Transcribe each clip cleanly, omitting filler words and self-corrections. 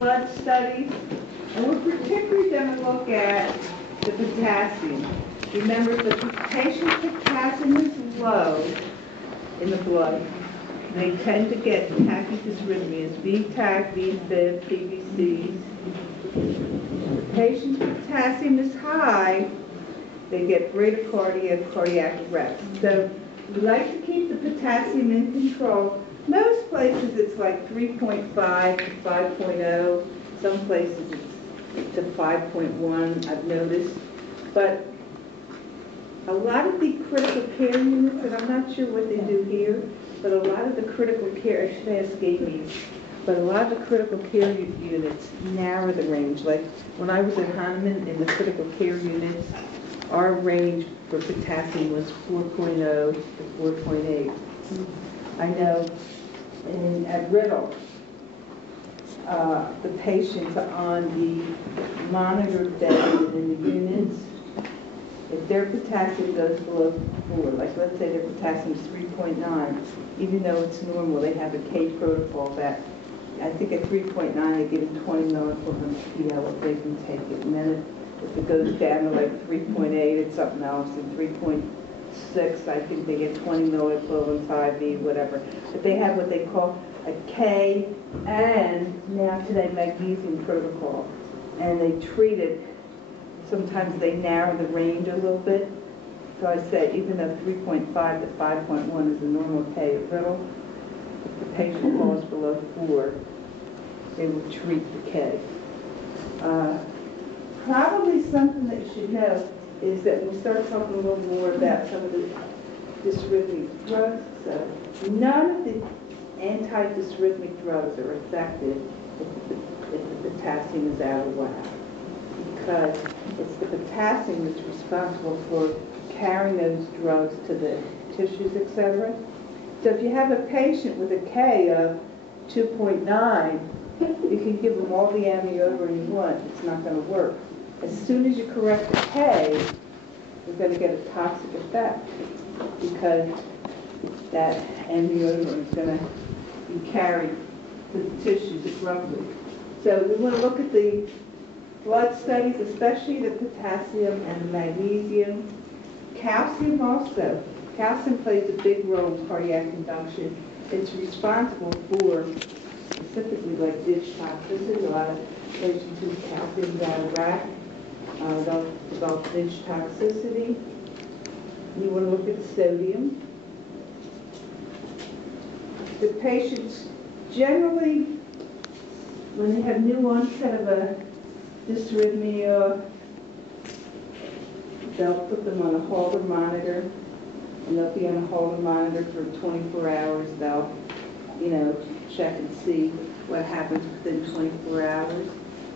blood studies, and we're particularly going to look at the potassium. Remember, if the patient's potassium is low in the blood, they tend to get tachydysrhythmias, VTAC, VFib, PVCs. If the patient's potassium is high, they get bradycardia, cardiac arrest. So we like to keep the potassium in control. Most places it's like 3.5 to 5.0. Some places it's to 5.1, I've noticed. But a lot of the critical care units, and I'm not sure what they do here, but a lot of the critical care, I should ask Amy, but a lot of the critical care units narrow the range. Like when I was at Hahnemann in the critical care units, our range for potassium was 4.0 to 4.8. I know at Riddle, the patients are on the monitored bed in the units. If their potassium goes below 4, like let's say their potassium is 3.9, even though it's normal, they have a K protocol that I think at 3.9 they give them 20 milligrams PL if they can take it. And then if it goes down to like 3.8, it's something else. And 3.6, I think they get 20 milliequivalents IV, whatever. But they have what they call a K and now today magnesium protocol. And they treat it. Sometimes they narrow the range a little bit. So I said, even though 3.5 to 5.1 is a normal K at Riddle, if the patient falls below 4, they will treat the K. Probably something that you should know is that we'll start talking a little more about some of the dysrhythmic drugs. So none of the anti-dysrhythmic drugs are effective if the potassium is out of whack, because it's the potassium that's responsible for carrying those drugs to the tissues, etc. So if you have a patient with a K of 2.9, you can give them all the amiodarone you want. It's not going to work. As soon as you correct the K, you're going to get a toxic effect because that amiodarone is going to be carried to the tissues abruptly. So we want to look at the blood studies, especially the potassium and the magnesium. Calcium also. Calcium plays a big role in cardiac induction. It's responsible for specifically like ditch toxicity. A lot of patients whose calcium is out of whack they'll develop ditch toxicity. You want to look at sodium. The patients generally, when they have new onset of a dysrhythmia, they'll put them on a Holter monitor, and they'll be on a Holter monitor for 24 hours. They'll, check and see what happens within 24 hours.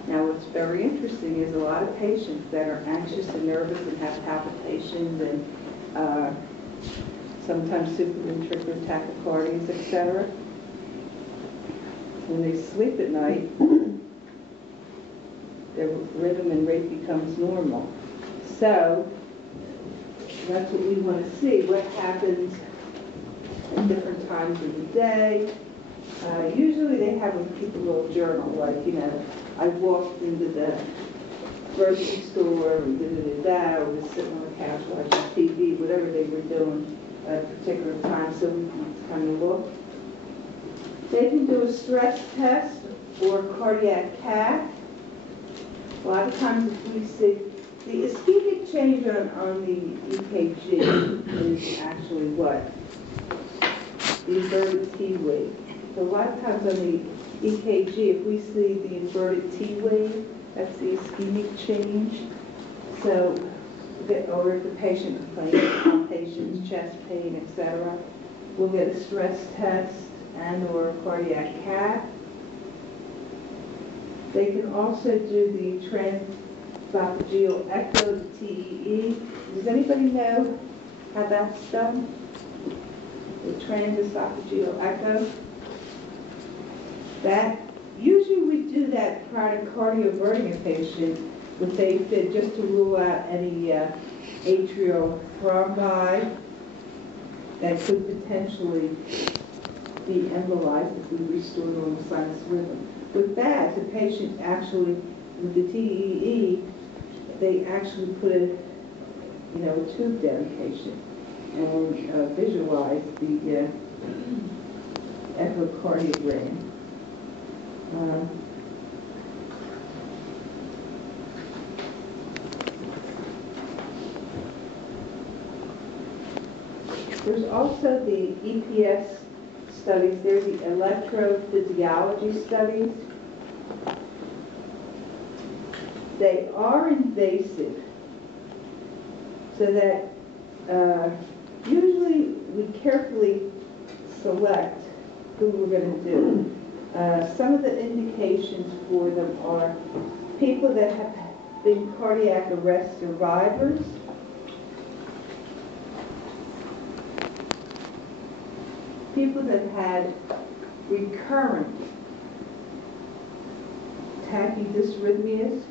Now, what's very interesting is a lot of patients that are anxious and nervous and have palpitations and sometimes supraventricular tachycardias, etc. When they sleep at night, their rhythm and rate becomes normal. So that's what we want to see, what happens at different times of the day. Usually they have when people a little journal, like, I walked into the grocery store and or was sitting on the couch watching TV, whatever they were doing at a particular time, so we can kind of look. They can do a stress test or cardiac cath. A lot of times if we see the ischemic change on the EKG is actually what? The inverted T wave. So a lot of times on the EKG, if we see the inverted T wave, that's the ischemic change. So, or if the patient complains of palpitations, chest pain, etc., we'll get a stress test and or a cardiac cath. They can also do the transesophageal echo, the TEE. Does anybody know how that's done? The transesophageal echo. That usually we do that prior to cardioverting a patient with AFib just to rule out any atrial thrombi that could potentially be embolized if we restore normal sinus rhythm. with that, the patient actually, with the TEE, they actually put a tube down the patient and visualize the echocardiogram. There's also the EPS studies. There's the electrophysiology studies. They are invasive, so that usually we carefully select who we're going to do. Some of the indications for them are people that have been cardiac arrest survivors, people that had recurrent tachydysrhythmias,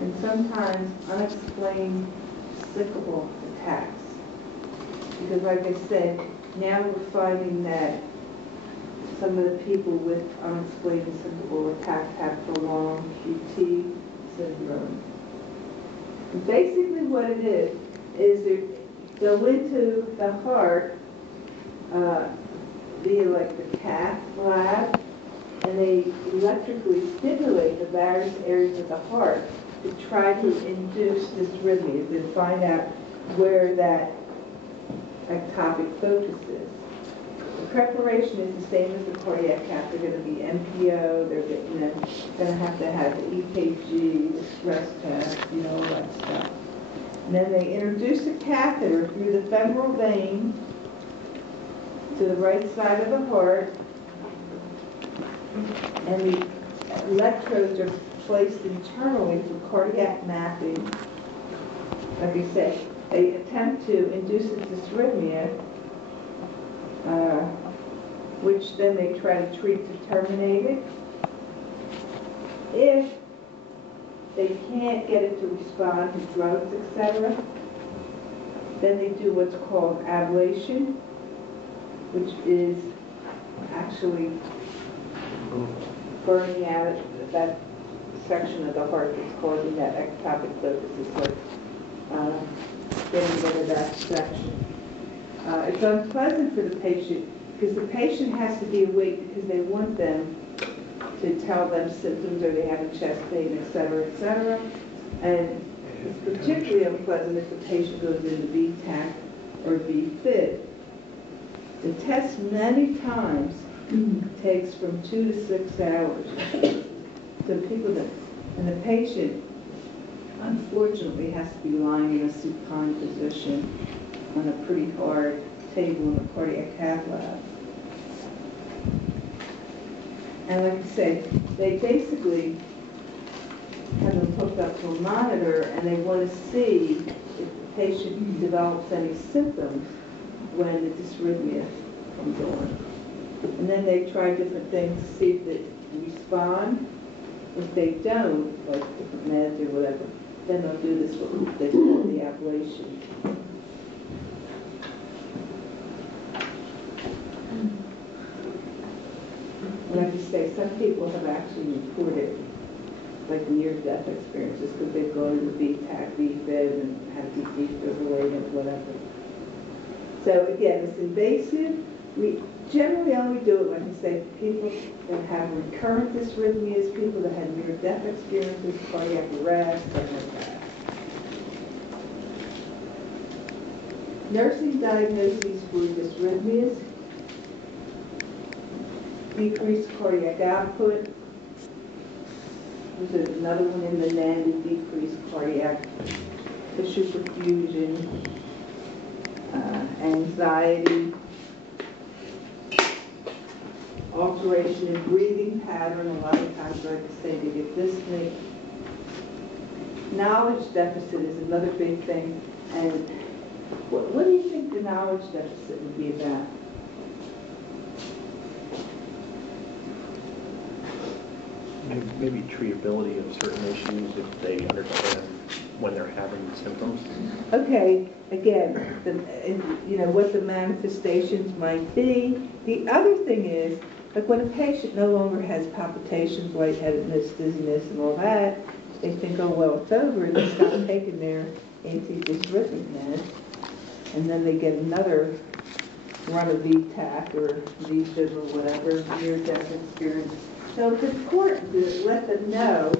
and sometimes unexplained cyclical attacks. Because like I said, now we're finding that some of the people with unexplained cyclical attacks have prolonged QT syndrome. And basically what it is they go into the heart via like the cath lab, and they electrically stimulate the various areas of the heart to try to induce dysrhythmias and find out where that ectopic focus is. The preparation is the same as the cardiac cath. They're going to be MPO, they're going to have the EKG, the stress test, all that stuff. And then they introduce a catheter through the femoral vein to the right side of the heart, and the electrodes are placed internally for cardiac mapping. Like I said, they attempt to induce a dysrhythmia, which then they try to treat to terminate it. If they can't get it to respond to drugs, etc., then they do what's called ablation, which is actually burning out that section of the heart that's causing that ectopic focus. It's like getting rid of that section. It's unpleasant for the patient because the patient has to be awake because they want them to tell them symptoms, or they have chest pain, etc., etc. And it's particularly unpleasant if the patient goes into VTAC or VFib. The test many times takes from 2 to 6 hours. So and the patient, unfortunately, has to be lying in a supine position on a pretty hard table in a cardiac cath lab. And like I say, they basically have them hooked up to a monitor, and they want to see if the patient develops any symptoms when the dysrhythmia comes on. And then they try different things to see if they respond. If they don't, like different meds or whatever, then they'll do this, what they call the ablation. Like you say, some people have actually reported like near-death experiences because they've gone into VTAC, VFib, and had to be defibrillated, whatever. So again, it's invasive. We generally only do it, like I say, people that have recurrent dysrhythmias, people that had near-death experiences, cardiac arrest, stuff like that. Nursing diagnoses for dysrhythmias: decreased cardiac output. There's another one in the NAND, decreased cardiac tissue perfusion, anxiety, alteration in breathing pattern. A lot of times, like I say, they get dyspnea. Knowledge deficit is another big thing. And what do you think the knowledge deficit would be about? Maybe treatability of certain issues if they understand when they're having symptoms. Okay, again, what the manifestations might be. The other thing is Like when a patient no longer has palpitations, lightheadedness, dizziness, and all that, they think, oh, well, it's over, and they stop taking their antidysrhythmic meds, and then they get another run of VTAC or VSHIV or whatever, near-death experience. So it's important to let them know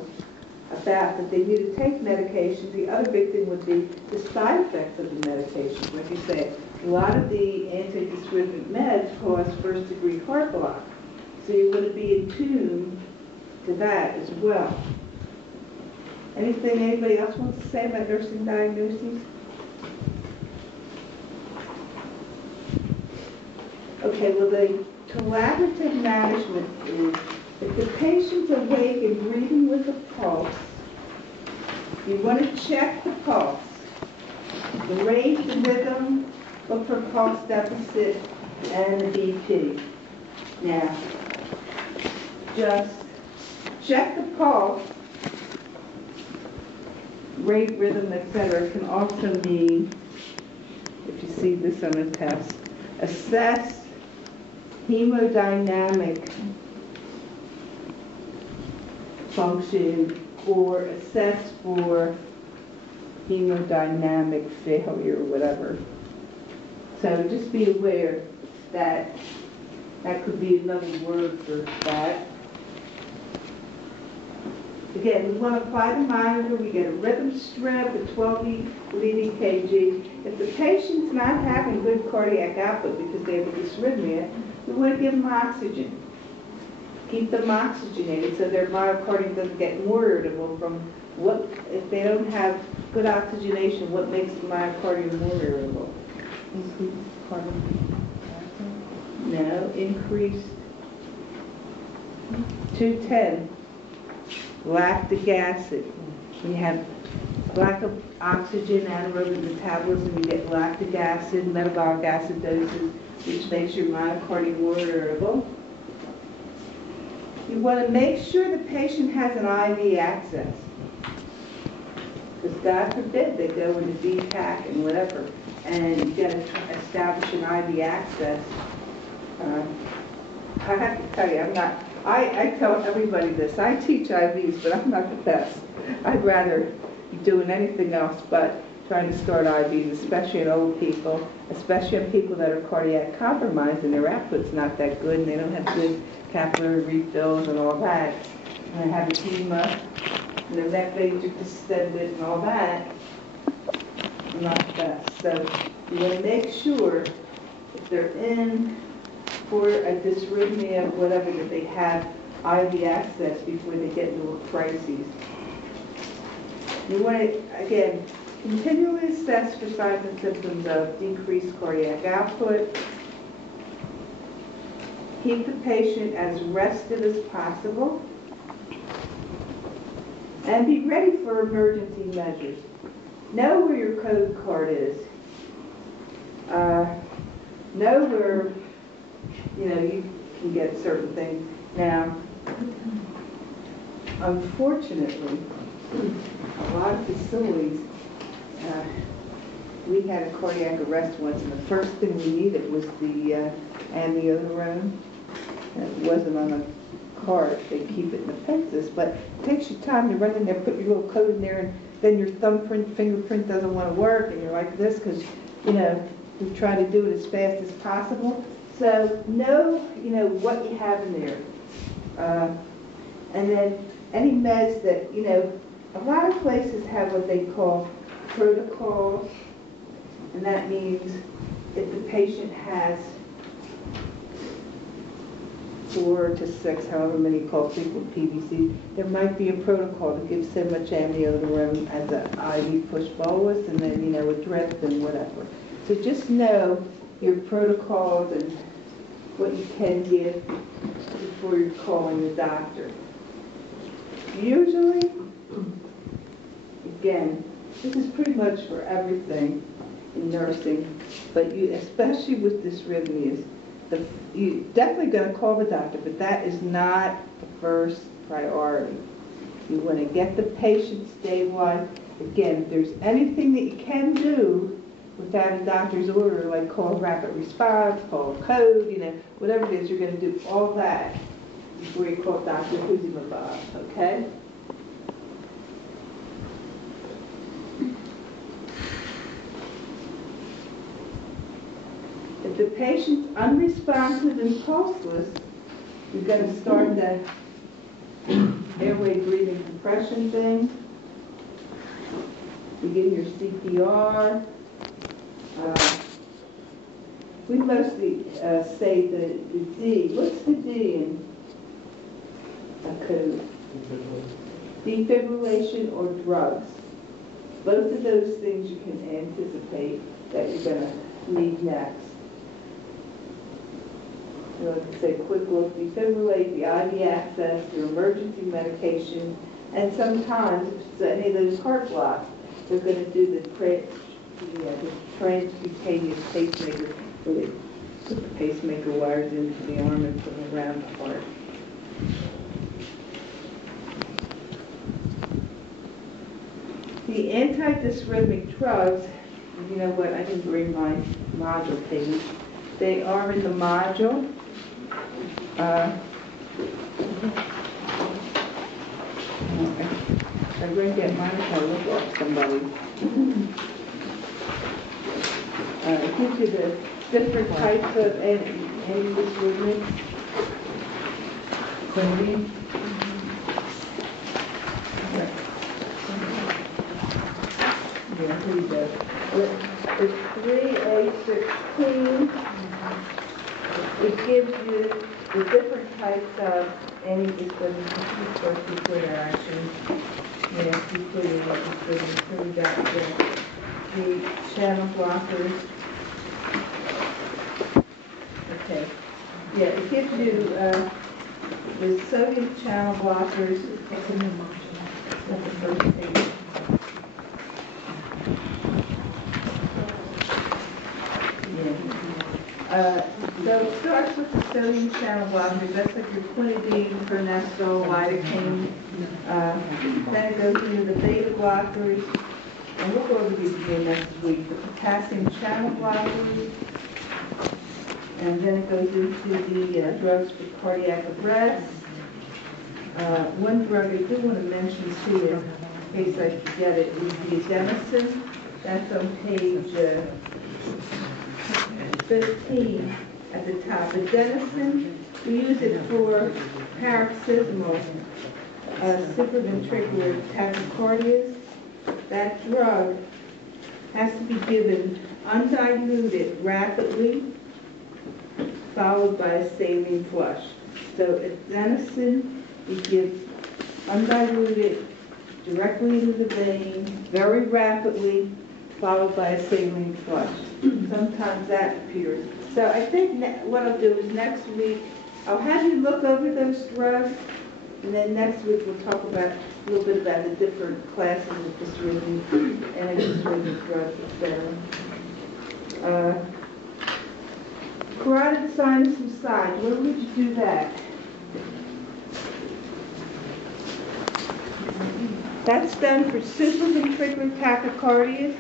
about that they need to take medications. The other big thing would be the side effects of the medication. Like you say, a lot of the antidysrhythmic meds cause first-degree heart block. So you want to be in tune to that as well. Anything anybody else wants to say about nursing diagnoses? Okay, well, the collaborative management is if the patient's awake and breathing with a pulse, you want to check the pulse, the rate, the rhythm, look for pulse deficit, and the BP. Now, just check the pulse, rate, rhythm, etc. can also mean, if you see this on a test, assess hemodynamic function or assess for hemodynamic failure or whatever. So just be aware that that could be another word for that. Again, we want to apply the monitor. We get a rhythm strip, a 12 lead EKG. If the patient's not having good cardiac output because they have a dysrhythmia, we want to give them oxygen. Keep them oxygenated so their myocardium doesn't get more irritable from what, if they don't have good oxygenation, what makes the myocardium more irritable? Increased carbon dioxide? No, increased 210. Lactic acid. You have lack of oxygen, anaerobic metabolism, you get lactic acid, metabolic acidosis, which makes your myocardium more irritable. You want to make sure the patient has an IV access. Because God forbid they go into VPAC and whatever, and you got to establish an IV access. I have to tell you, I tell everybody this. I teach IVs, but I'm not the best. I'd rather be doing anything else but trying to start IVs, especially in old people, especially in people that are cardiac compromised and their output's not that good and they don't have good capillary refills and all that. And they have edema, and their neck veins are distended and all that. Not the best. So you want to make sure if they're in for a dysrhythmia, whatever, that they have IV access before they get into a crisis. You want to, again, continually assess for signs and symptoms of decreased cardiac output. Keep the patient as rested as possible. And be ready for emergency measures. Know where your code card is. Know where you can get certain things. Now, unfortunately, a lot of facilities, we had a cardiac arrest once, and the first thing we needed was the amiodarone. It wasn't on a card. They keep it in the pencils, but it takes you time to run in there, put your little code in there, and then your thumbprint, fingerprint doesn't want to work, and you're like this because, we try to do it as fast as possible. So know, what you have in there. And then any meds that, a lot of places have what they call protocols, and that means if the patient has 4 to 6, however many co-frequent PVC, there might be a protocol that gives so much amiodarone as an IV push bolus, and then, a drip and whatever. So just know your protocols and what you can give before you're calling the doctor. Usually, again, this is pretty much for everything in nursing, but especially with dysrhythmias, you're definitely going to call the doctor, but that is not the first priority. You want to get the patient stabilized. Again, if there's anything that you can do without a doctor's order, like call rapid response, call code, whatever it is, you're going to do all that before you call Dr. Huzimabab, okay? If the patient's unresponsive and pulseless, you're going to start the airway breathing compression thing. Begin your CPR. We mostly say the D. What's the D in a code? Defibrillation or drugs. Both of those things you can anticipate that you're going to need next. You know, like I say, quick look, defibrillate, the IV access, your emergency medication, and sometimes, if it's any of those heart blocks, they're going to do the transcutaneous pacemaker, where they put the pacemaker wires into the arm and put them around the heart. The antidysrhythmic drugs, you know what, I didn't bring my module page. They are in the module. I'm going to get mine if I look off somebody. It gives you the different types of antidysrhythmics. Yeah, here you go. It's 3A16. It gives you the different types of antidysrhythmics before interaction. Yes, including what was good include that the channel blockers. Okay. Yeah, it gives you the sodium channel blockers. That's in the module. That's the first page. So it starts with the sodium channel blockers. That's like your quinidine, pronestal, lidocaine. Then it goes into the beta blockers, and we'll go over these again next week. The potassium channel blockers, and then it goes into the drugs for cardiac arrest. One drug I do want to mention to you, in case I forget it, is the adenosine. That's on page 15 at the top. Adenosine, we use it for paroxysmal supraventricular tachycardias. That drug has to be given undiluted rapidly, followed by a saline flush. So adenosine, we give undiluted directly into the vein, very rapidly, followed by a saline flush. Sometimes that appears. So I think what I'll do is next week, I'll have you look over those drugs, and then next week we'll talk about a little bit about the different classes of dysrhythmic and dysrhythmic drugs, etc. Carotid sinus massage, where would you do that? That's done for supraventricular tachycardia,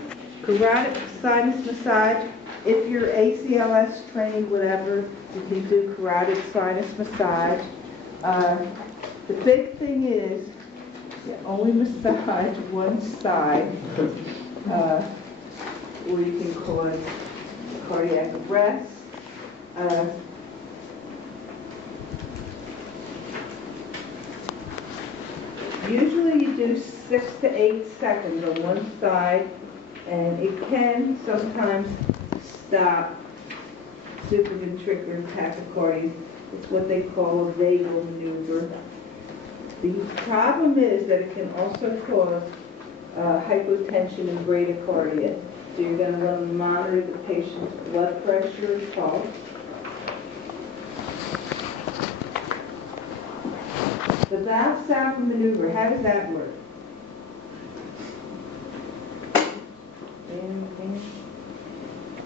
carotid sinus massage. If you're ACLS trained, whatever, you can do carotid sinus massage. The big thing is you only massage one side, or you can cause cardiac arrest. Usually you do 6 to 8 seconds on one side, and it can sometimes stop supraventricular tachycardia. It's what they call a vagal maneuver. The problem is that it can also cause hypotension and bradycardia. So you're going to want to monitor the patient's blood pressure and pulse. The valve sound maneuver, how does that work?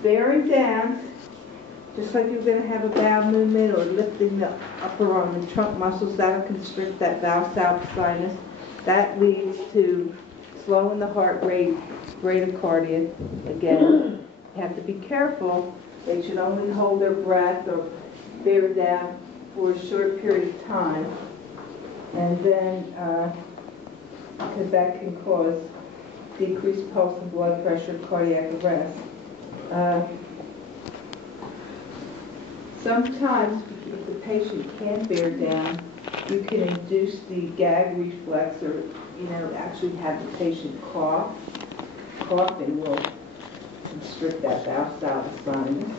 Bearing down, just like you're going to have a bowel movement or lifting the upper arm and trunk muscles, that'll constrict that valve sinus. That leads to slowing the heart rate, bradycardia again. you have to be careful. They should only hold their breath or bear down for a short period of time. And then, because that can cause decreased pulse and blood pressure, cardiac arrest. Sometimes, if the patient can't bear down, you can induce the gag reflex, or actually have the patient cough. Coughing will constrict that valve sinus.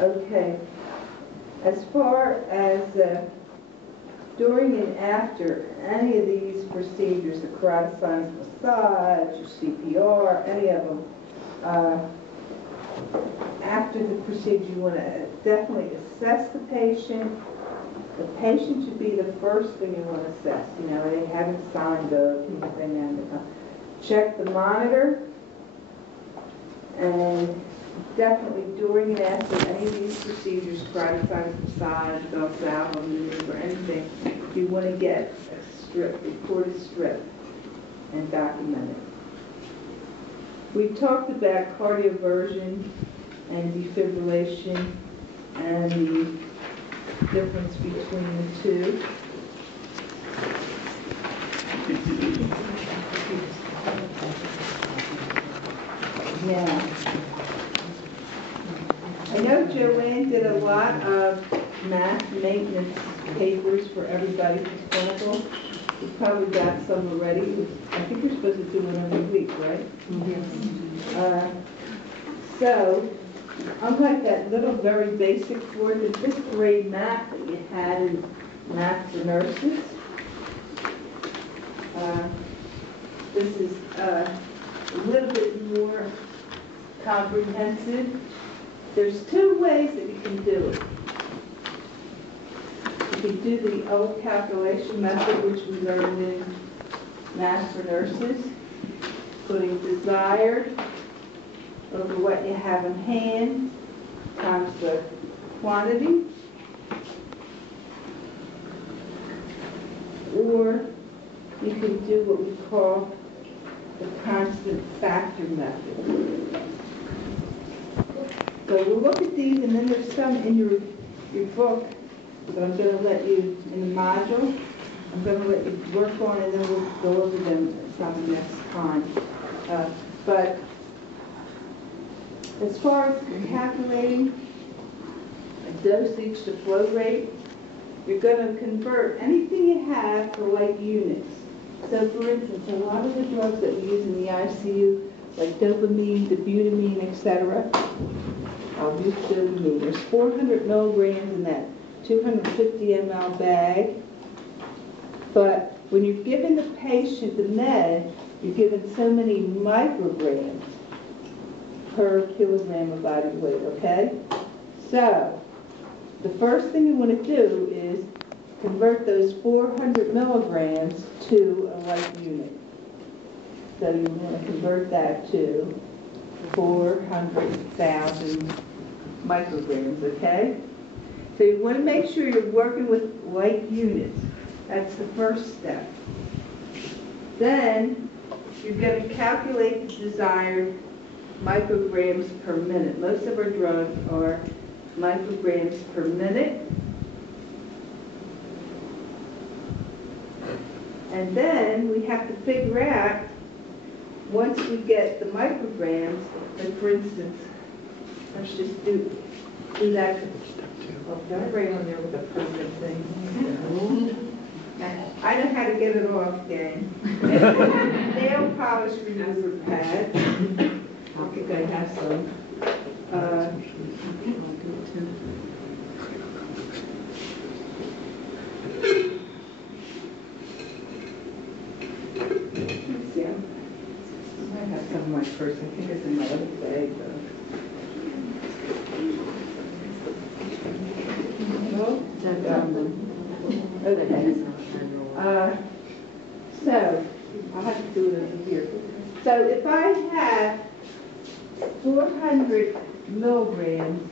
Okay, as far as during and after any of these procedures, the carotid sinus massage, or CPR, any of them, after the procedure, you want to definitely assess the patient. The patient should be the first thing you want to assess. They haven't signed up, check the monitor, and definitely during and after any of these procedures, carotid sinus massage, valve move, or anything, you want to get a strip, recorded strip, and document it. We talked about cardioversion and defibrillation and the difference between the two. Now, I know Joanne did a lot of math maintenance papers for everybody who's clinical. We've probably got some already. I think we're supposed to do one every week, right? Yes. So, unlike that little very basic 4th and 5th grade math that you had in Math for Nurses, this is a little bit more comprehensive. There's 2 ways that you can do it. You can do the old calculation method, which we learned in Math for Nurses, putting desired over what you have in hand times the quantity. Or you can do what we call the constant factor method. So we'll look at these, and then there's some in your book that I'm going to let you, in the module, I'm going to let you work on, and then we'll go over them some next time. But as far as calculating a dosage to flow rate, you're going to convert anything you have for like units. So for instance, a lot of the drugs that we use in the ICU, like dopamine, dobutamine, etc., I'll use dopamine. There's 400 milligrams in that 250 ml bag. But when you're giving the patient the med, you're given so many micrograms per kilogram of body weight, okay? So, the first thing you want to do is convert those 400 milligrams to a like unit. So you want to convert that to 400,000 micrograms, okay? So you want to make sure you're working with like units. That's the first step. Then you're going to calculate the desired micrograms per minute. Most of our drugs are micrograms per minute. And then we have to figure out, once we get the micrograms, like for instance, let's just do that. Oh, got it right on there with the perfect thing. I know how to get it off, gang. Nail polish remover pad. I think I have some. Let's see. I might have some in my purse. I think it's in my other bag, though. No? Okay. So, I'll have to do it over here. So, if I have 400 milligrams,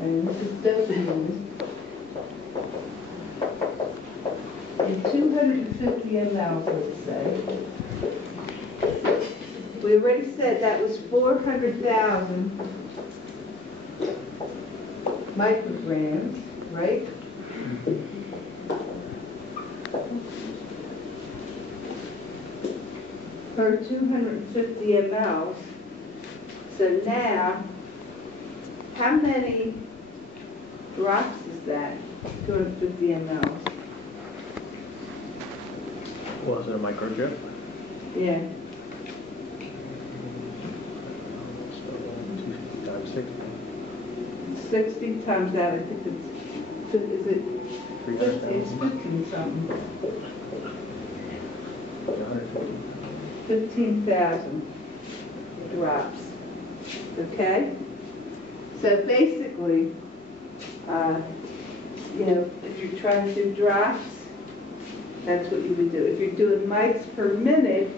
and this is dopamine, in 250 mL, let's say. We already said that was 400,000 micrograms, right? Per 250 mL. So now, how many drops is that? 250 mL. Was it a microdrip? Yeah. So 2 times 60. 60 times that, I think it's, is it? 300,000. It's 15 something. 150. 15,000 drops. Okay? So basically, you know, if you're trying to do drops, that's what you would do. If you're doing mics per minute,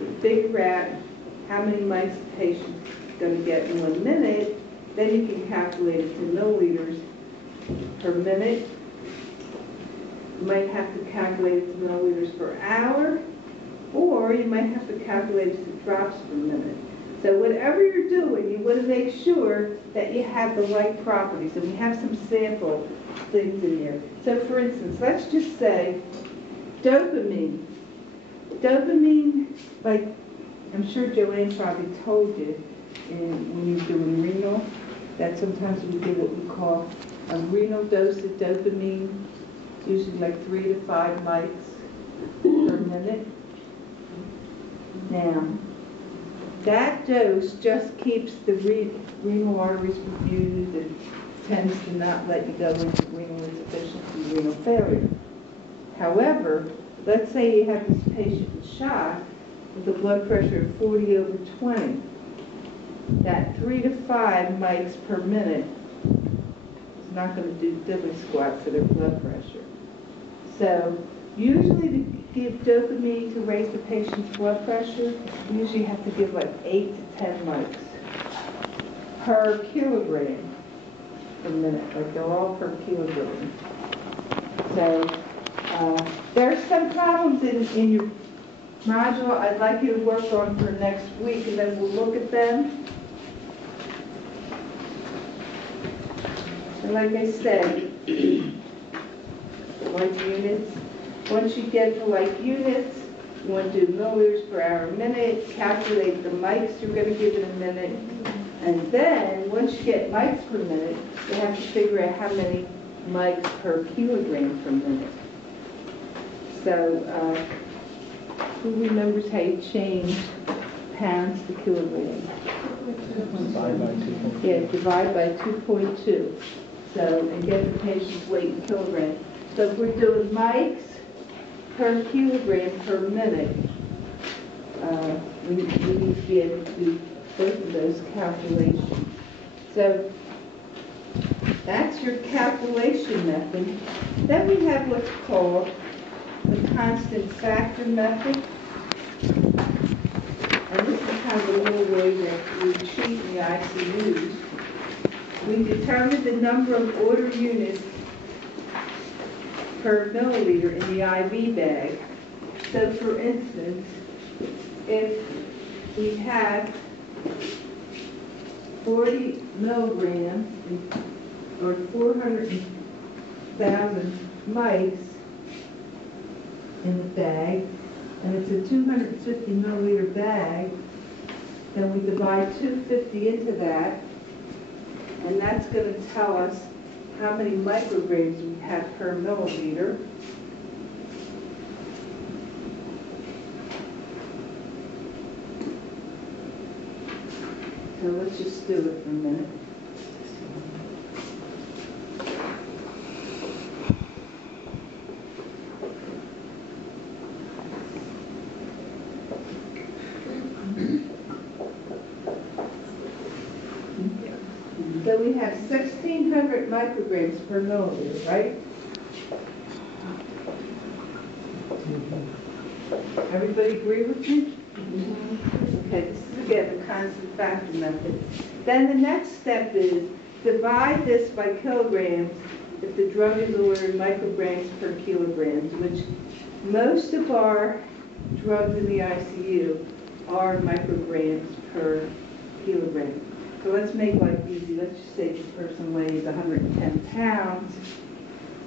you figure out how many mics the patient's going to get in 1 minute, then you can calculate it to milliliters per minute. You might have to calculate it to milliliters per hour, or you might have to calculate it to drops per minute. So whatever you're doing, you want to make sure that you have the right properties, and we have some sample things in here. So for instance, let's just say dopamine. Dopamine, like I'm sure Joanne probably told you when you're doing renal, that sometimes we give what we call a renal dose of dopamine, usually like 3 to 5 mics per minute. Now, that dose just keeps the renal arteries perfused and tends to not let you go into renal insufficiency, renal failure. However, let's say you have this patient in shock with a blood pressure of 40/20. That 3 to 5 mics per minute is not going to do diddly squat for their blood pressure. So usually to give dopamine to raise the patient's blood pressure, we usually have to give like 8 to 10 mics per kilogram per minute. Like they're all per kilogram. So there's some problems in your module I'd like you to work on for next week, and then we'll look at them. And like I said, like units, once you get to like units, you want to do milliliters per hour a minute, calculate the mics you're going to give in a minute, and then once you get mics per minute, you have to figure out how many mics per kilogram per minute. So who remembers how you change pounds to kilograms? Divide by 2.2. Yeah, divide by 2.2. So, and get the patient's weight in kilograms. So if we're doing mics per kilogram per minute, we need to be able to do both of those calculations. So that's your calculation method. Then we have what's called the constant factor method. And this is kind of a little way that we treat in the ICUs. We determine the number of order units per milliliter in the IV bag. So for instance, if we have 40 milligrams or 400,000 mics in the bag, and it's a 250 milliliter bag, then we divide 250 into that, and that's going to tell us how many micrograms we have per milliliter. So let's just do it for a minute. So we have 1,600 micrograms per milliliter, right? Everybody agree with me? Okay, this is again the constant factor method. Then the next step is divide this by kilograms if the drug is ordered micrograms per kilograms, which most of our drugs in the ICU are micrograms per kilogram. So let's make life easy. Let's just say this person weighs 110 pounds.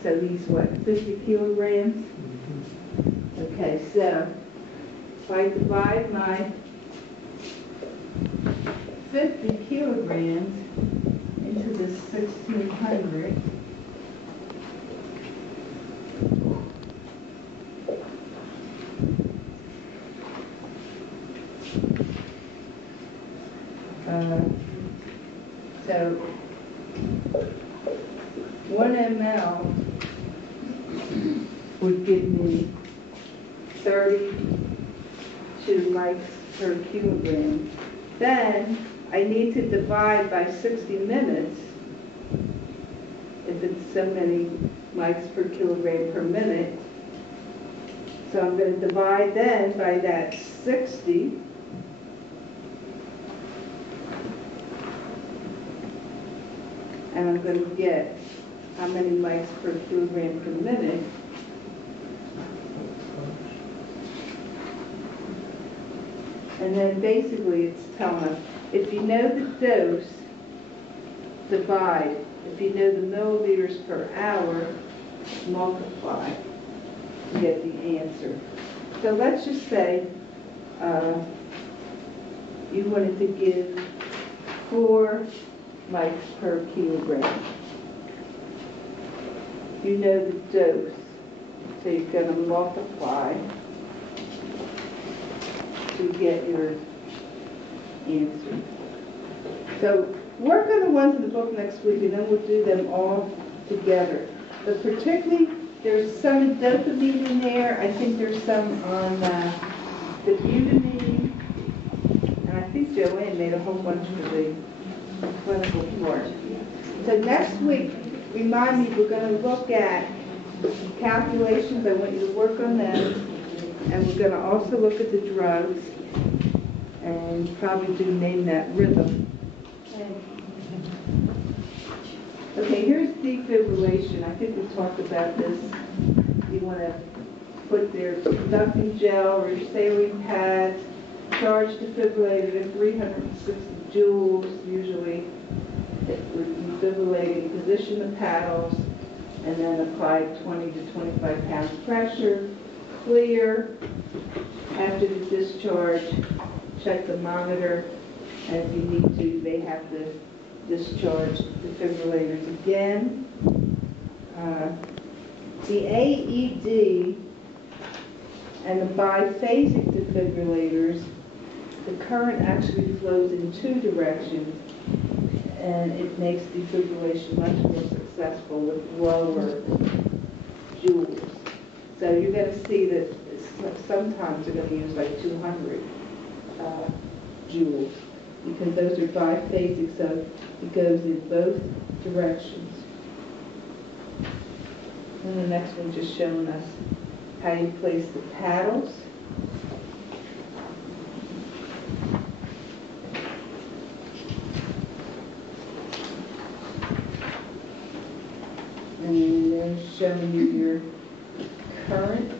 So he's what, 50 kilograms? Okay, so if I divide my 50 kilograms into the 1,600, so 1 ml would give me 32 mics per kilogram. Then I need to divide by 60 minutes if it's so many mics per kilogram per minute. So I'm going to divide then by that 60. And I'm going to get how many mics per kilogram per minute. And then basically it's telling us, if you know the dose, divide. If you know the milliliters per hour, multiply to get the answer. So let's just say you wanted to give 4 mics per kilogram. You know the dose, so you're going to multiply to get your answer. So work on the ones in the book next week, and then we'll do them all together. But particularly, there's some dopamine in there. I think there's some on the butamine, and I think Joanne made a whole bunch for the clinical part. So next week, remind me, we're going to look at calculations. I want you to work on those. And we're going to also look at the drugs and probably do name that rhythm. Okay, here's defibrillation. I think we talked about this. You want to put their conducting gel or your saline pads, charge defibrillator to 360 joules usually. If we're defibrillating, position the paddles, and then apply 20 to 25 pounds pressure. Clear. After the discharge, check the monitor, and if you need to, you may have to discharge defibrillators again. The AED and the biphasic defibrillators, the current actually flows in 2 directions, and it makes defibrillation much more successful with lower joules. So you're going to see that sometimes they're going to use like 200 joules because those are biphasic, so it goes in both directions. And the next one just showing us how you place the paddles. And then showing you your current.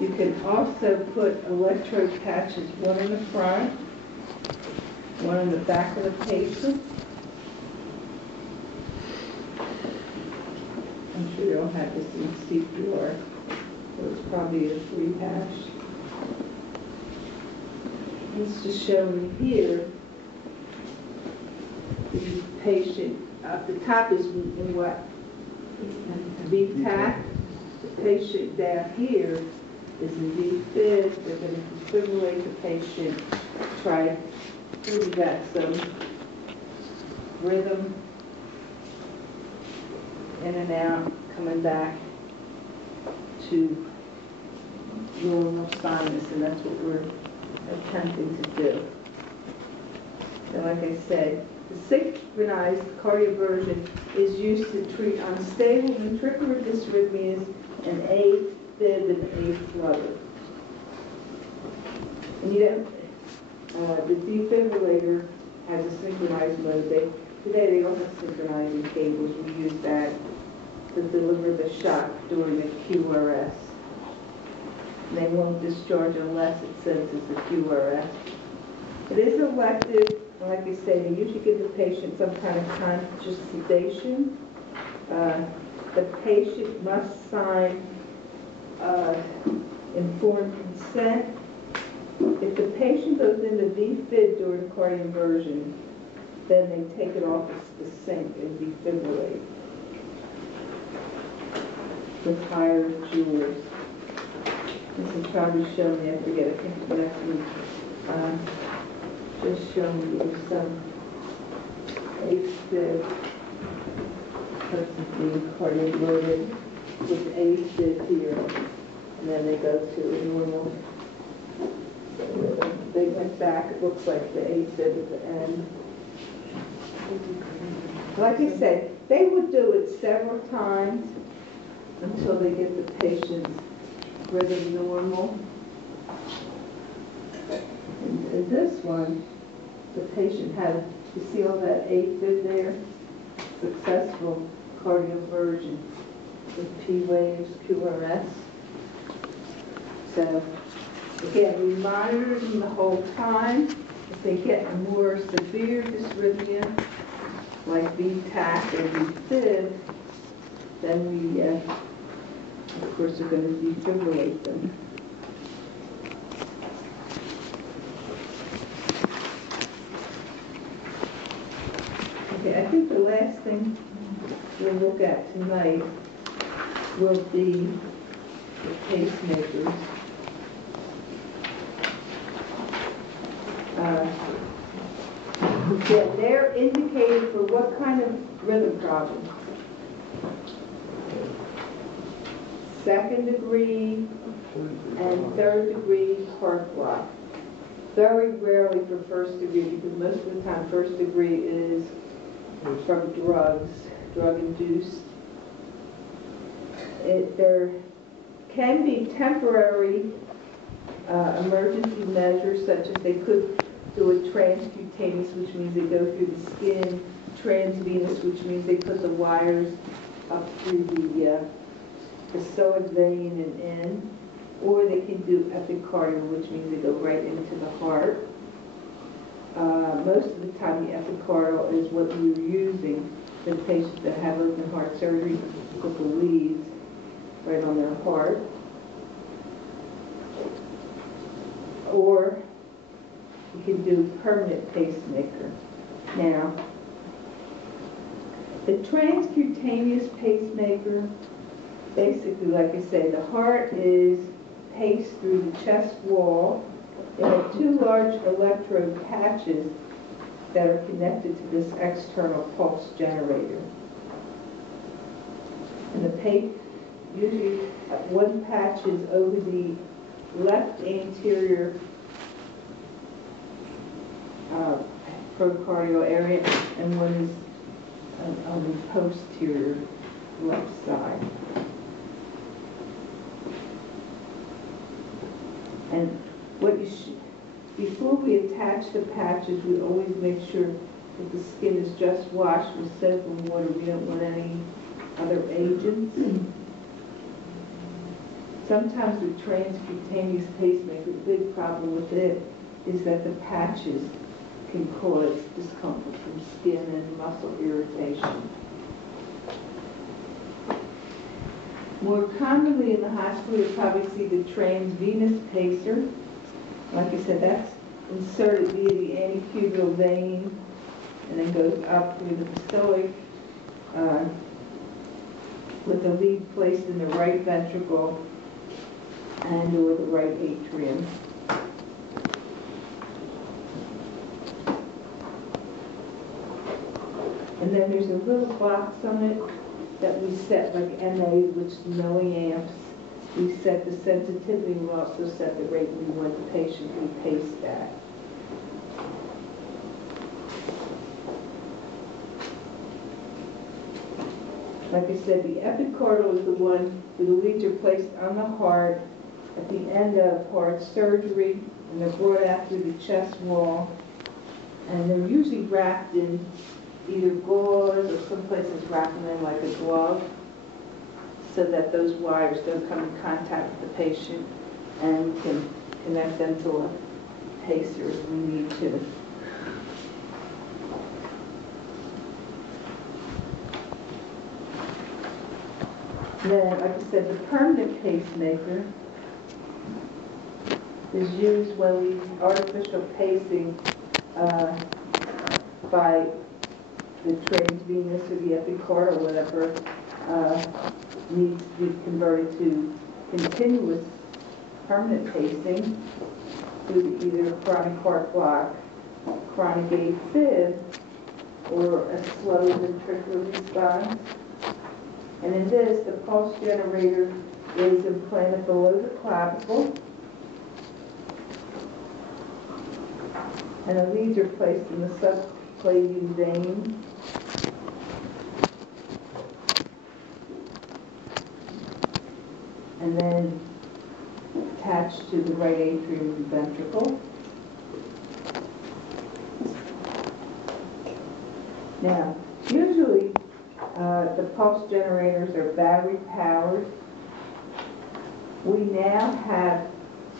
You can also put electrode patches, one in the front, one in the back of the patient. I'm sure you don't have this in CPR, so it's probably a free patch. It's just showing here the patient. Up the top is in what? VTAC. The patient down here is in VFib. They're going to defibrillate the patient. Try to get some rhythm in and out, coming back to normal sinus, and that's what we're attempting to do. And like I said, the synchronized cardioversion is used to treat unstable ventricular dysrhythmias and AFib and AFlutter. And you don't, the defibrillator has a synchronized mode. Today they don't have synchronizing cables. We use that to deliver the shock during the QRS. And they won't discharge unless it senses the QRS. It is elective. Like I say, they usually give the patient some kind of conscious sedation. The patient must sign informed consent. If the patient goes into VFib during cardioversion, then they take it off the sink and defibrillate with higher joules. This is probably showing me, I forget, I think next week. Just showing you some AFib person being cardioverted with AFib here, and then they go to a normal. They went back, it looks like the AFib at the end. Like I said, they would do it several times until they get the patient's rhythm normal. And this one, the patient had, you see all that AFib there? Successful cardioversion with P waves, QRS. So, again, we monitor them the whole time. If they get more severe dysrhythmia, like VTAC or VFib, then we, of course, are going to defibrillate them. Okay, I think the last thing we'll look at tonight will be the pacemakers. They're indicated for what kind of rhythm problem? Second degree and third degree heart block. Very rarely for first degree, because most of the time first degree is from drugs, drug-induced. There can be temporary emergency measures, such as they could do a transcutaneous, which means they go through the skin, transvenous, which means they put the wires up through the psoas vein and in, or they can do epicardial, which means they go right into the heart. Most of the time, the epicardial is what you're using for patients that have open heart surgery, put the leads right on their heart. Or you can do permanent pacemaker. Now, the transcutaneous pacemaker, basically, like I say, the heart is paced through the chest wall. There are two large electrode patches that are connected to this external pulse generator. And the usually one patch is over the left anterior procardial area, and one is on the posterior left side. And what you should, before we attach the patches, we always make sure that the skin is just washed with soap and water. We don't want any other agents. Sometimes with transcutaneous pacemaker, the big problem with it is that the patches can cause discomfort from skin and muscle irritation. More commonly in the hospital, you'll probably see the transvenous pacer. Like I said, that's inserted via the antecubital vein and then goes up through the psoic with the lead placed in the right ventricle and or the right atrium. And then there's a little box on it that we set, like MA, which is milliamps. We set the sensitivity, we also set the rate we want the patient to be paced at. Like I said, the epicardial is the one where the leads are placed on the heart at the end of heart surgery and they're brought out through the chest wall, and they're usually wrapped in either gauze or some places wrapped them in like a glove so that those wires don't come in contact with the patient, and we can connect them to a pacer if we need to. Then, like I said, the permanent pacemaker is used when we artificial pacing by the transvenous or the epicar or whatever needs to be converted to continuous permanent pacing through either chronic heart block, chronic AFib, or a slow ventricular response. And in this, the pulse generator is implanted below the clavicle, and the leads are placed in the subclavian vein. And then attached to the right atrium and ventricle. Now, usually the pulse generators are battery powered. We now have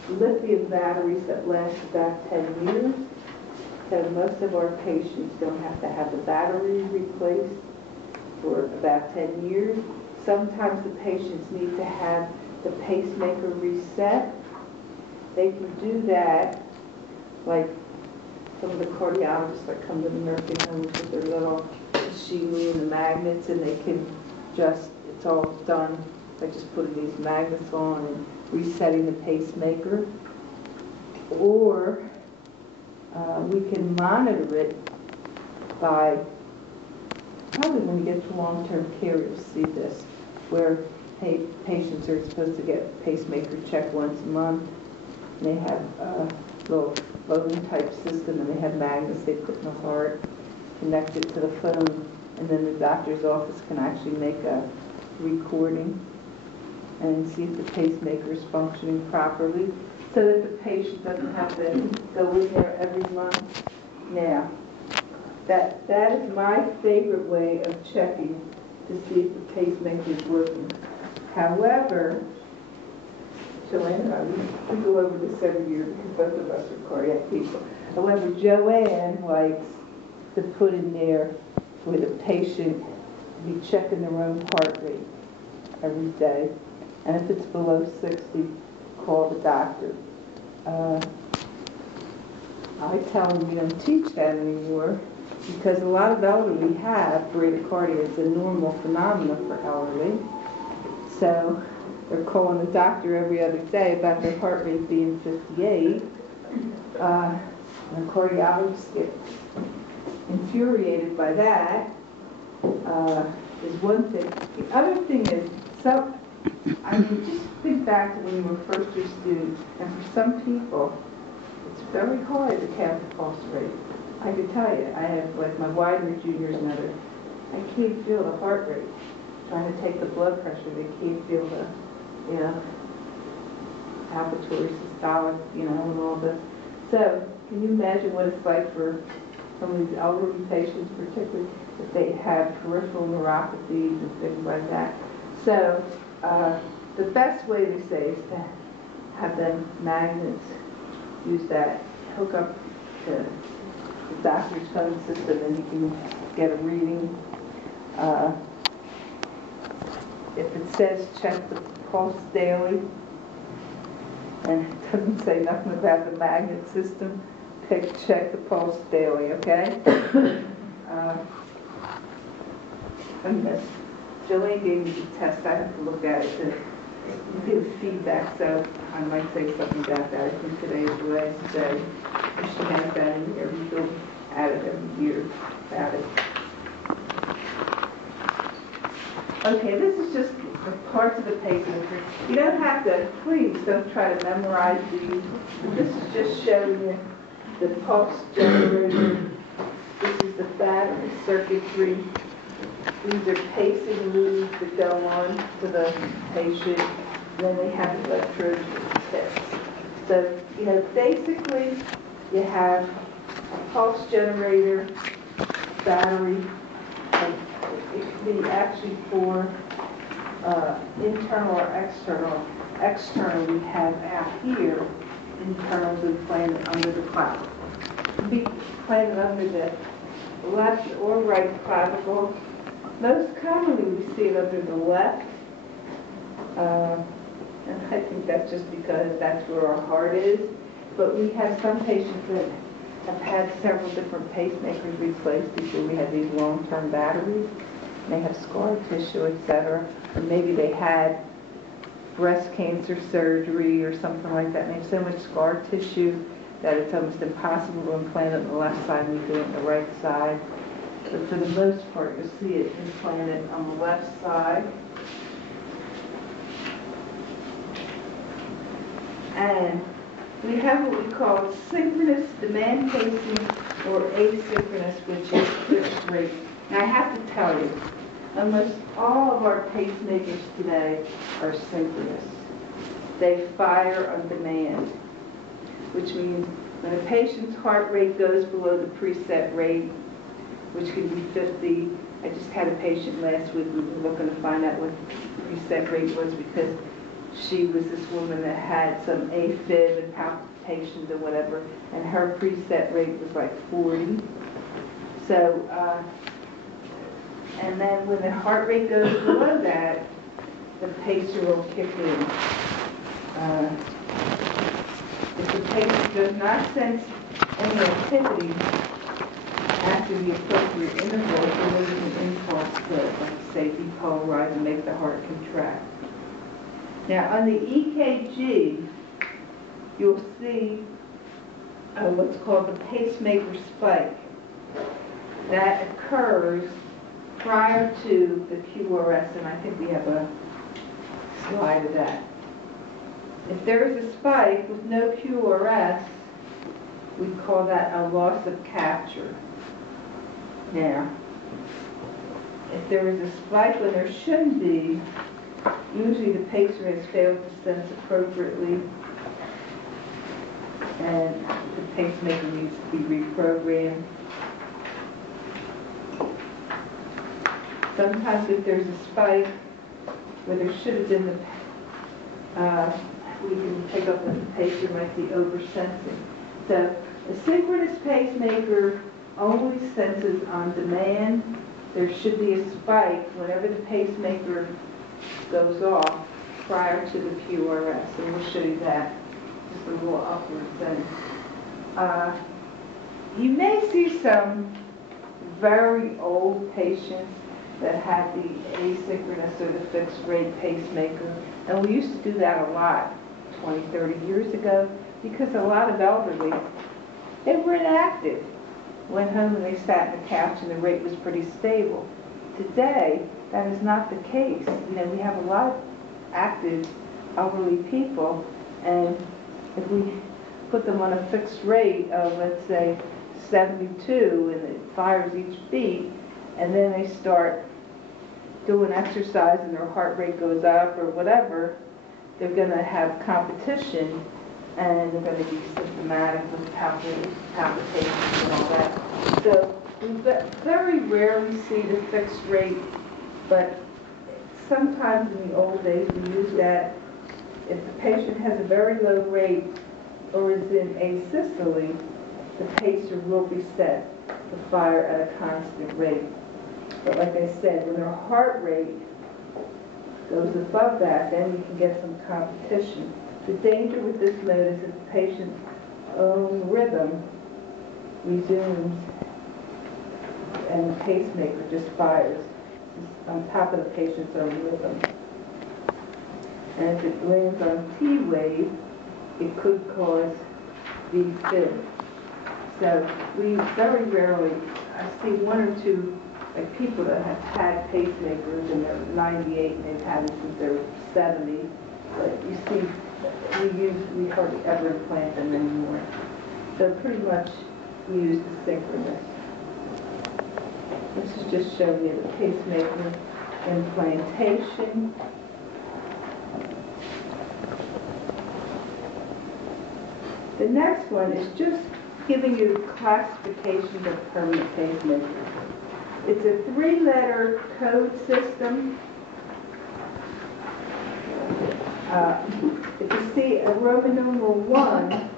lithium batteries that last about 10 years. So most of our patients don't have to have the battery replaced for about 10 years. Sometimes the patients need to have the pacemaker reset. They can do that, like some of the cardiologists that come to the nursing homes with their little machinery and the magnets, and they can just, it's all done by just putting these magnets on and resetting the pacemaker. Or we can monitor it by, probably when you get to long-term care, you'll see this, where patients are supposed to get a pacemaker check once a month. And they have a little phone type system, and they have magnets they put in the heart, connected to the phone, and then the doctor's office can actually make a recording and see if the pacemaker is functioning properly, so that the patient doesn't have to go in there every month. Now, that is my favorite way of checking to see if the pacemaker is working. However, Joanne and I, we go over this every year because both of us are cardiac people. However, Joanne likes to put in there where the patient be checking their own heart rate every day. And if it's below 60, call the doctor. I tell them we don't teach that anymore because a lot of elderly have bradycardia. It's a normal phenomenon for elderly. So they're calling the doctor every other day about their heart rate being 58. And the cardiologists get infuriated by that. Is one thing. The other thing is, so, I mean, just think back to when you were first year student, and for some people, it's very hard to count the pulse rate. I could tell you, I have, like, my Widener juniors and others, I can't feel the heart rate. Trying to take the blood pressure, they can't feel the, you know, palpatory, systolic, you know, and all this. So, can you imagine what it's like for some of these elderly patients, particularly if they have peripheral neuropathies and things like that? So, the best way they say is to have them magnets, use that, hook up to the doctor's phone system, and you can get a reading. If it says check the pulse daily, and it doesn't say nothing about the magnet system, check the pulse daily, okay? Jillian gave me the test. I have to look at it to give feedback, so I might say something about that. I think today is the last day. She has that in here. We go at it every year about it. Okay, this is just the parts of the pacemaker. You don't have to, please don't try to memorize these. This is just showing you the pulse generator. This is the battery circuitry. These are pacing leads that go on to the patient. And then they have electrodes with tips. So, basically, you have a pulse generator, battery, and it can be actually for internal or external. External we have out here, internal we planted under the clavicle. It can be planted under the left or right clavicle. Most commonly we see it under the left. And I think that's just because that's where our heart is. But we have some patients that have had several different pacemakers replaced before we had these long-term batteries. They have scar tissue, etc. Or maybe they had breast cancer surgery or something like that. And they have so much scar tissue that it's almost impossible to implant it on the left side and we do it on the right side. But for the most part, you'll see it implanted on the left side. And we have what we call synchronous demand pacing or asynchronous, which is fixed rate. Now I have to tell you, almost all of our pacemakers today are synchronous. They fire on demand, which means when a patient's heart rate goes below the preset rate, which can be 50, I just had a patient last week, we were looking to find out what the preset rate was because she was this woman that had some AFib and palpitations or whatever, and her preset rate was like 40. So, and then when the heart rate goes below that, the pacer will kick in. If the patient does not sense any activity after the appropriate interval, there may be an impulse to, like, say, depolarize and make the heart contract. Now, on the EKG, you'll see what's called the pacemaker spike. That occurs prior to the QRS, and I think we have a slide of that. If there is a spike with no QRS, we call that a loss of capture. Now, if there is a spike when there shouldn't be, usually the pacer has failed to sense appropriately and the pacemaker needs to be reprogrammed. Sometimes if there's a spike where there should have been we can pick up that the pacer might be oversensing. So a synchronous pacemaker only senses on demand. There should be a spike whenever the pacemaker goes off prior to the QRS, and we'll show you that just a little upwards. And you may see some very old patients that had the asynchronous or the fixed rate pacemaker, and we used to do that a lot 20, 30 years ago because a lot of elderly, they were inactive. Went home and they sat on the couch and the rate was pretty stable. Today, that is not the case. We have a lot of active elderly people, and if we put them on a fixed rate of, let's say, 72, and it fires each beat, and then they start doing exercise and their heart rate goes up or whatever, they're going to have competition and they're going to be symptomatic with palpitations and all that. So we very rarely see the fixed rate, but sometimes in the old days we use that. If the patient has a very low rate or is in asystole, the pacer will be set to fire at a constant rate. But like I said, when their heart rate goes above that, then you can get some competition. The danger with this mode is if the patient's own rhythm resumes and the pacemaker just fires on top of the patient's own rhythm. And if it lands on T wave, it could cause V-fib. So we very rarely, I see one or two people that have had pacemakers and they're 98 and they've had them since they're 70. But you see, we hardly ever implant them anymore. So pretty much we use the synchronous. This is just showing you the pacemaker implantation. The next one is just giving you classifications of permanent pacemakers. It's a 3-letter code system. If you see a Roman numeral 1,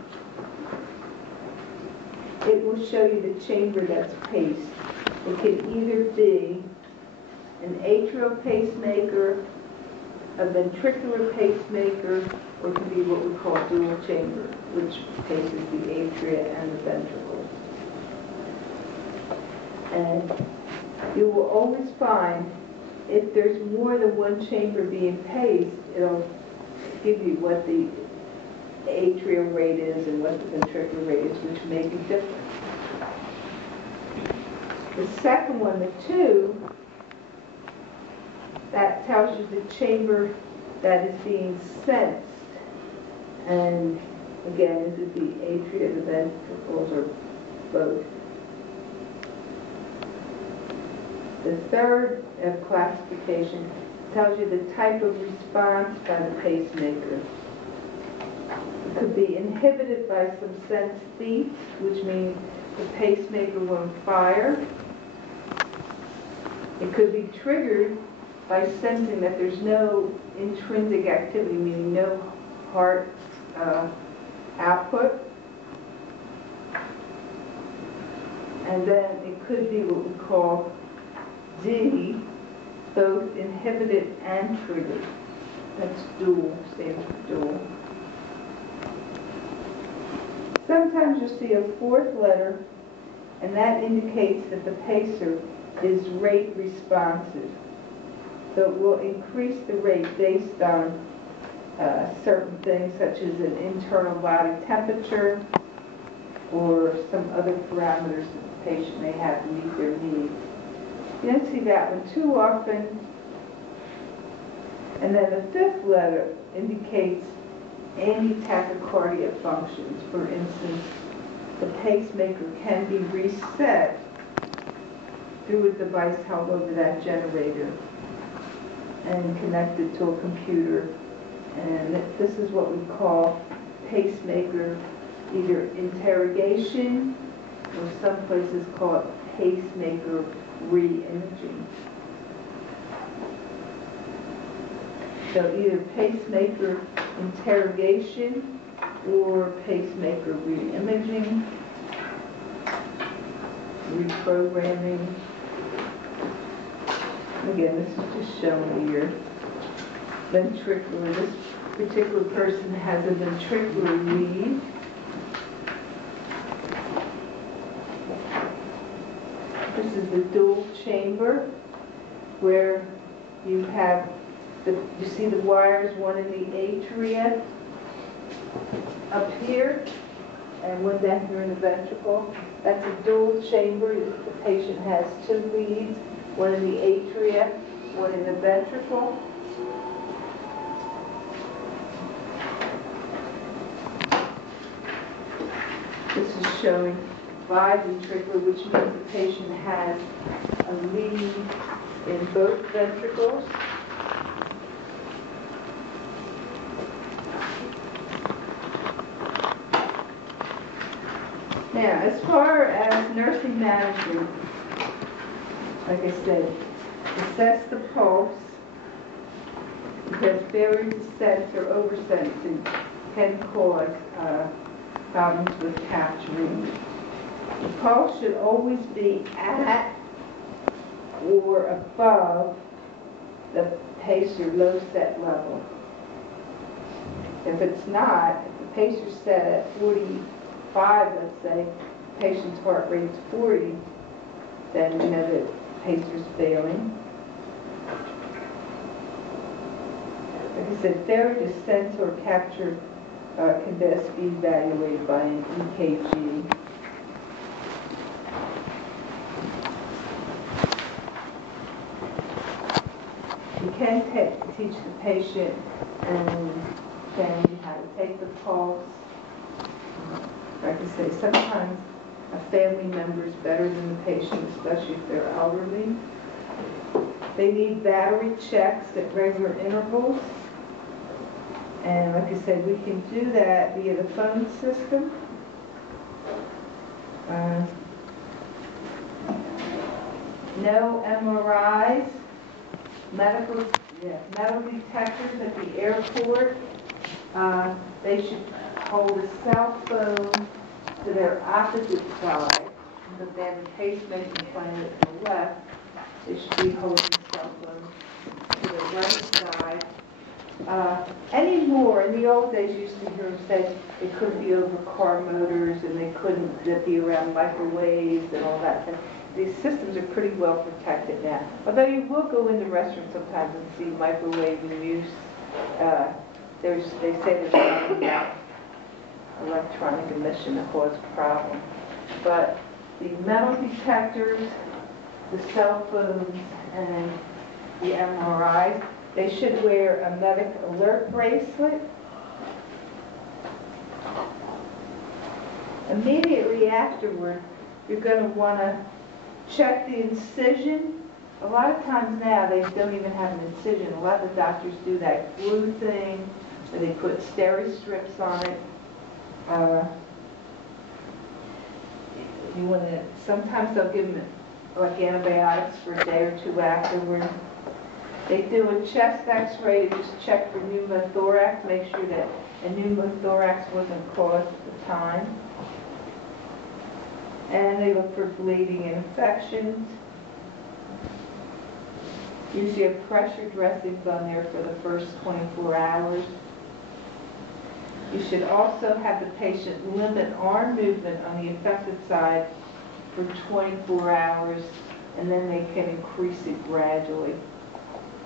it will show you the chamber that's paced. It can either be an atrial pacemaker, a ventricular pacemaker, or it can be what we call dual chamber, which paces the atria and the ventricles. And you will always find if there's more than one chamber being paced, it'll give you what the atrial rate is and what the ventricular rate is, which may be different. The second one, the 2, that tells you the chamber that is being sensed. And again, is it the atria, the ventricles, or both? The third classification tells you the type of response by the pacemaker. It could be inhibited by some sense beats, which means the pacemaker will fire. It could be triggered by sensing that there's no intrinsic activity, meaning no heart output. And then it could be what we call D, both inhibited and triggered. That's dual, stands for dual. Sometimes you'll see a 4th letter, and that indicates that the pacer is rate responsive. So it will increase the rate based on certain things such as an internal body temperature or some other parameters that the patient may have to meet their needs. You don't see that one too often. And then the 5th letter indicates anti-tachycardia functions. For instance, the pacemaker can be reset through a device held over that generator and connected to a computer. And this is what we call pacemaker either interrogation, or some places call it pacemaker re-imaging. So either pacemaker interrogation or pacemaker re-imaging, reprogramming. Again, this is just showing your ventricular. This particular person has a ventricular lead. This is the dual chamber where you have you see the wires, one in the atria up here and one down here in the ventricle. That's a dual chamber. The patient has 2 leads, one in the atria, one in the ventricle. This is showing biventricular, which means the patient has a lead in both ventricles. Now, as far as nursing management, like I said, assess the pulse, because failure to sense or oversensing can cause problems with capturing. The pulse should always be at or above the pacer low set level. If it's not, if the pacer's set at 45, let's say, the patient's heart rate's 40, then we know that the pacer's failing. Like I said, failure to sense or capture can best be evaluated by an EKG. You can teach the patient and family how to take the pulse. Like I say, sometimes a family member is better than the patient, especially if they're elderly. They need battery checks at regular intervals. And like I said, we can do that via the phone system. No MRIs, metal detectors at the airport. They should hold a cell phone to their opposite side, but then the pacemaker implanted to the left. They should be holding the cell phone to the right side. Anymore, in the old days, you used to hear them say it couldn't be over car motors and they couldn't be around microwaves and all that. And these systems are pretty well protected now. Although you will go into restaurants sometimes and see microwave in use. They say there's nothing about electronic emission that cause a problem. But the metal detectors, the cell phones, and the MRIs, they should wear a medic alert bracelet. Immediately afterward, you're going to want to check the incision. A lot of times now, they don't even have an incision. A lot of the doctors do that glue thing, where they put steri strips on it. You want to, sometimes they'll give them like antibiotics for a day or two afterward. They do a chest x-ray to just check for pneumothorax, make sure that a pneumothorax wasn't caused at the time. And they look for bleeding and infections. Usually have pressure dressings on there for the first 24 hours. You should also have the patient limit arm movement on the affected side for 24 hours, and then they can increase it gradually.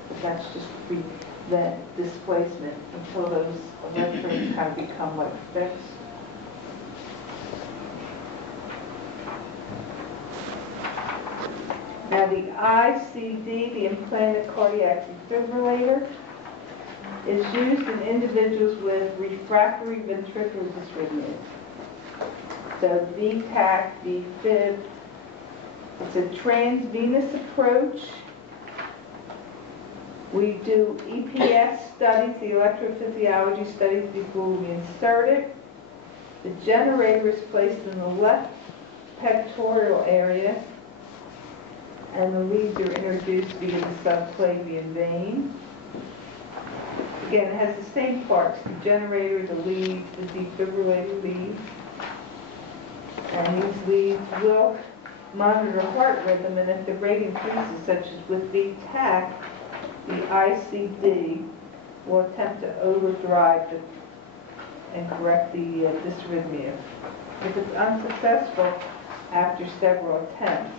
But that's just to prevent displacement until those electrodes kind of become like fixed. Now the ICD, the implanted cardiac defibrillator, is used in individuals with refractory ventricular dysrhythmia. So VTAC, VFib. It's a transvenous approach. We do EPS studies, the electrophysiology studies, before we insert it. The generator is placed in the left pectoral area, and the leads are introduced via the subclavian vein. Again, it has the same parts, the generator, the leads, the defibrillator leads. And these leads will monitor heart rhythm, and if the rate increases, such as with VTAC, the ICD will attempt to overdrive and correct the dysrhythmia. If it's unsuccessful after several attempts,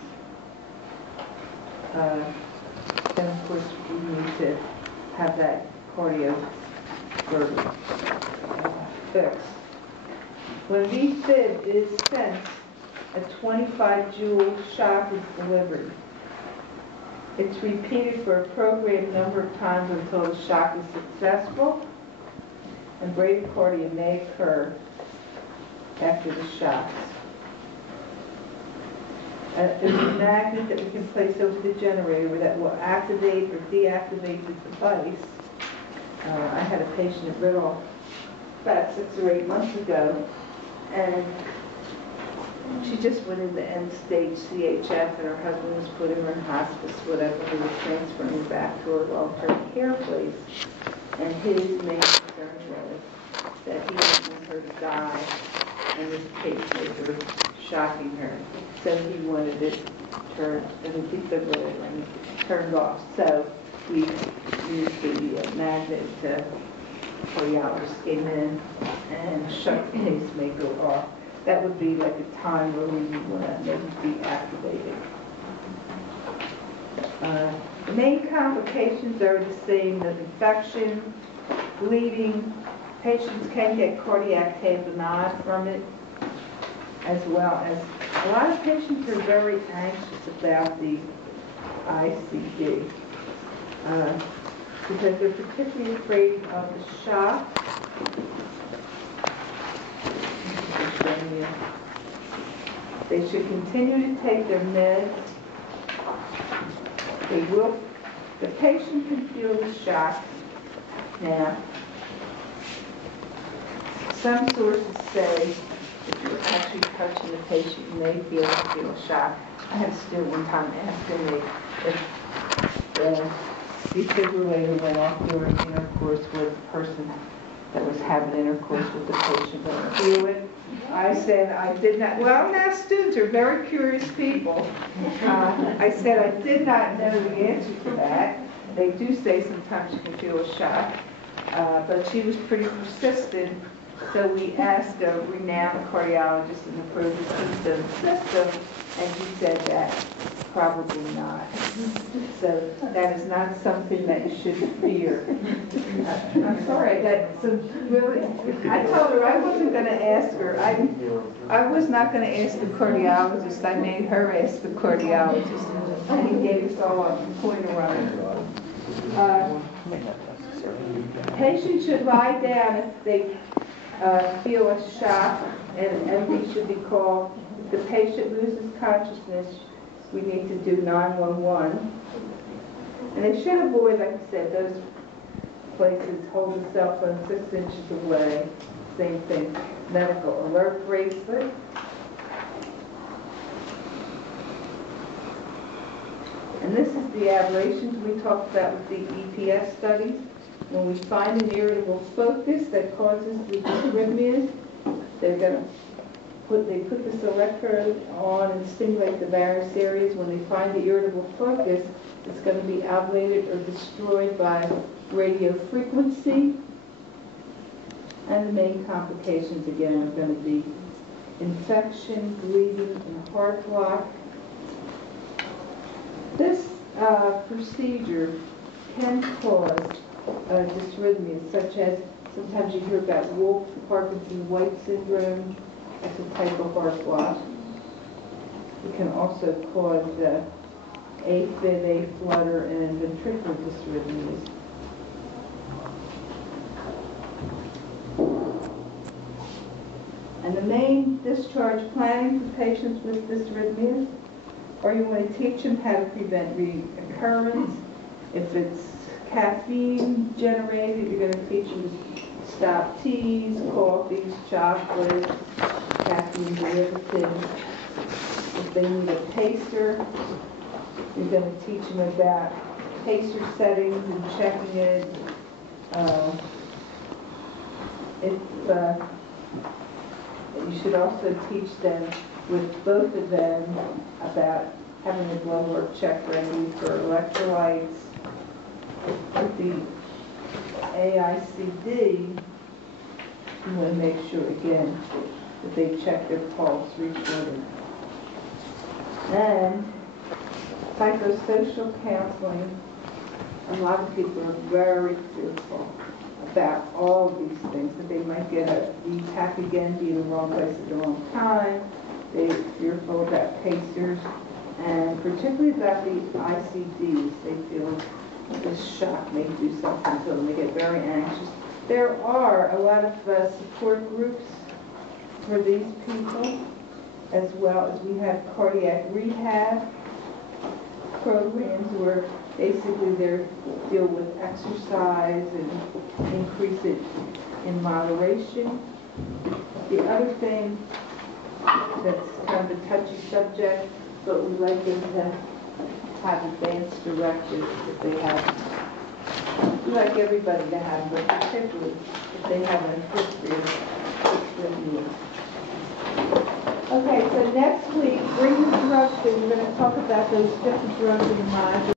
then of course we need to have that cardio fixed. When VFib is sensed, a 25 joule shock is delivered. It's repeated for a programmed number of times until the shock is successful, and bradycardia may occur after the shocks. There's a magnet that we can place over the generator that will activate or deactivate the device. I had a patient at Riddle about 6 or 8 months ago, and she just went into end-stage CHF, and her husband was putting her in hospice, whatever. They were transferring her back to her long-term care place. And his main concern was that he didn't want her to die, and this pacemaker was shocking her. So he wanted it turned, and the defibrillator turned off. So we used the magnet to cardiologist came in and shut the pacemaker off. That would be like a time where we would want to maybe deactivate it. The main complications are the same: the infection, bleeding. Patients can get cardiac tamponade from it, as well as a lot of patients are very anxious about the ICD because they're particularly afraid of the shock. They should continue to take their meds. The patient can feel the shock. Now, some sources say if you're actually touching the patient, you may feel a shock. I had a student one time asking me if the defibrillator went off during intercourse with the person that was having intercourse with the patient. Don't feel it. I said I did not. Well, now students are very curious people. I said I did not know the answer to that. They do say sometimes you can feel a shock, but she was pretty persistent. So we asked a renowned cardiologist in the Proven system, and he said that probably not. So that is not something that you should fear. I'm sorry, that's really, I told her I wasn't going to ask her. I was not going to ask the cardiologist. I made her ask the cardiologist. And he gave us all a pointer on it. Patients should lie down if they feel a shock, and everything should be called. If the patient loses consciousness, we need to do 911. And they should avoid, like I said, those places. Hold the cell phone 6 inches away. Same thing. Medical alert bracelet. And this is the aberrations we talked about with the EPS studies. When we find an irritable focus that causes the arrhythmias, they put this electrode on and stimulate the various areas. When they find the irritable focus, it's going to be ablated or destroyed by radio frequency. And the main complications, again, are going to be infection, bleeding, and heart block. This procedure can cause dysrhythmias, such as sometimes you hear about Wolff, Parkinson-White syndrome. That's a type of heart block. It can also cause AFib, A-flutter, and ventricular dysrhythmias. And the main discharge planning for patients with dysrhythmias, or you want to teach them how to prevent reoccurrence. If it's caffeine generated, you're going to teach them to stop teas, coffees, chocolates, caffeine derivatives. If they need a pacer, you're going to teach them about pacer settings and checking it. You should also teach them, with both of them, about having a blood work check ready for electrolytes. With the AICD, you want to make sure, again, that they check their pulse, recorded. And psychosocial counseling, a lot of people are very fearful about all of these things, that they might get a VTAC again, be in the wrong place at the wrong time. They're fearful about pacers, and particularly about the ICDs. They feel this shock may do something to them. They get very anxious. There are a lot of support groups for these people, as well as we have cardiac rehab programs where basically they deal with exercise and increase it in moderation. The other thing that's kind of a touchy subject, but we like them to have advanced directives if they have. We like everybody to have them, but particularly if they have a history of dysrhythmia. Okay, so next week, bring the drugs in. We're going to talk about those different drugs in the module.